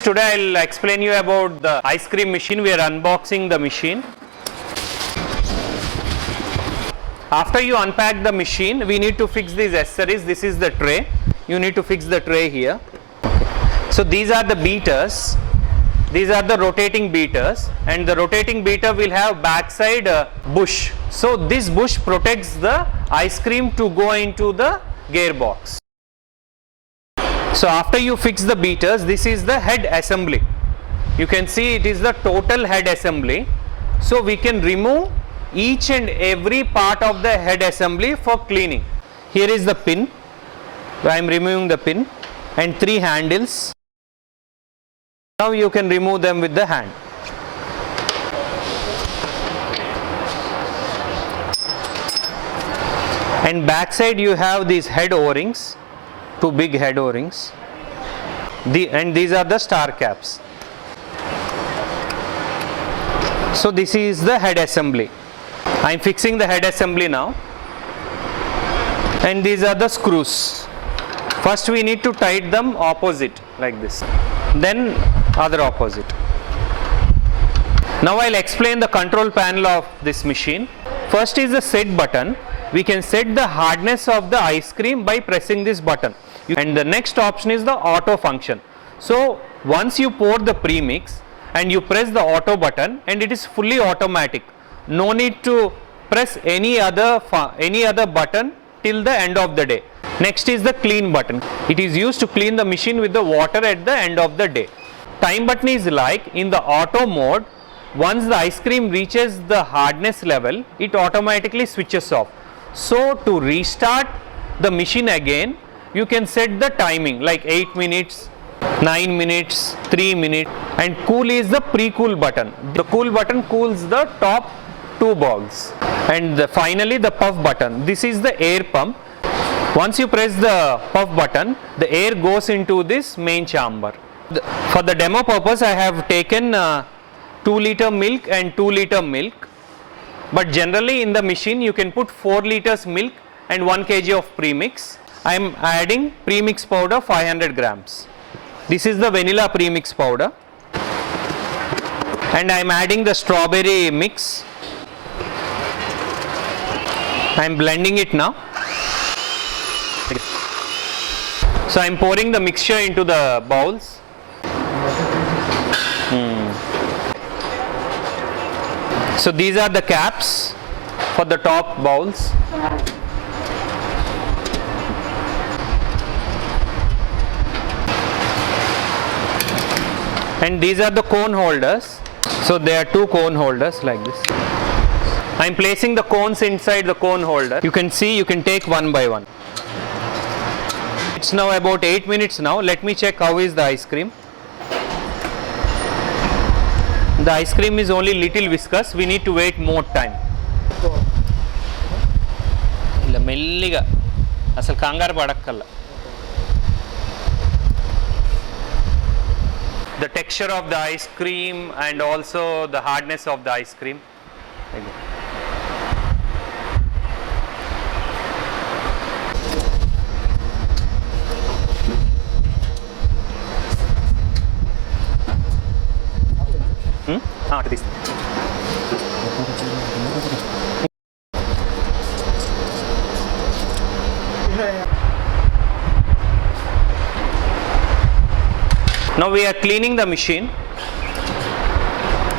Today I'll explain you about the ice cream machine. We are unboxing the machine. After you unpack the machine, we need to fix these accessories. This is the tray. You need to fix the tray here. So these are the beaters. These are the rotating beaters, and the rotating beater will have backside bush. So this bush protects the ice cream to go into the gearbox. So after you fix the beaters, this is the head assembly. You can see it is the total head assembly. So we can remove each and every part of the head assembly for cleaning. Here is the pin. I am removing the pin and 3 handles. Now you can remove them with the hand. And backside you have these head O-rings. 2 big head O-rings, and these are the star caps. So this is the head assembly. I am fixing the head assembly now, and these are the screws. First we need to tighten them opposite like this, then other opposite. Now I'll explain the control panel of this machine. First is the set button. We can set the hardness of the ice cream by pressing this button. And the next option is the auto function. So once you pour the premix and you press the auto button, and it is fully automatic. No need to press any other button till the end of the day. Next is the clean button. It is used to clean the machine with the water at the end of the day. Time button is like in the auto mode. Once the ice cream reaches the hardness level, it automatically switches off. So to restart the machine again, you can set the timing like 8 minutes, 9 minutes, 3 minutes, and cool is the pre-cool button. The cool button cools the top 2 balls. And finally the puff button. This is the air pump. Once you press the puff button, the air goes into this main chamber. For the demo purpose, I have taken 2-liter milk and 2-liter milk. But generally in the machine you can put 4 liters milk and 1 kg of premix. I am adding premix powder 500 grams. This is the vanilla premix powder. And I am adding the strawberry mix. I am blending it now. So I am pouring the mixture into the bowls. So these are the caps for the top bowls. And these are the cone holders. So there are 2 cone holders like this. I am placing the cones inside the cone holder. You can see, you can take one by one. It's now about 8 minutes now. Let me check how is the ice cream. The ice cream is only little viscous. We need to wait more time. మెల్లిగా అసలు కంగారు పడక్కల్లా. The texture of the ice cream and also the hardness of the ice cream. This. Now we are cleaning the machine.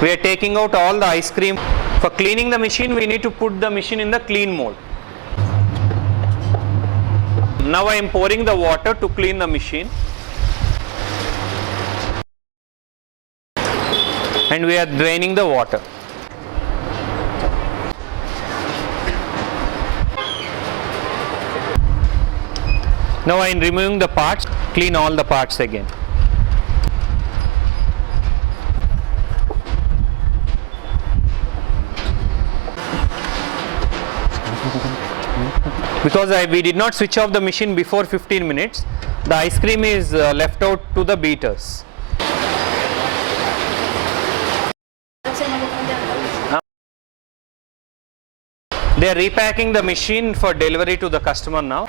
We are taking out all the ice cream. For cleaning the machine, we need to put the machine in the clean mode. Now I am pouring the water to clean the machine. And we are draining the water. Now I am removing the parts, clean all the parts again. Because we did not switch off the machine before 15 minutes, the ice cream is left out to the beaters. They are repacking the machine for delivery to the customer now.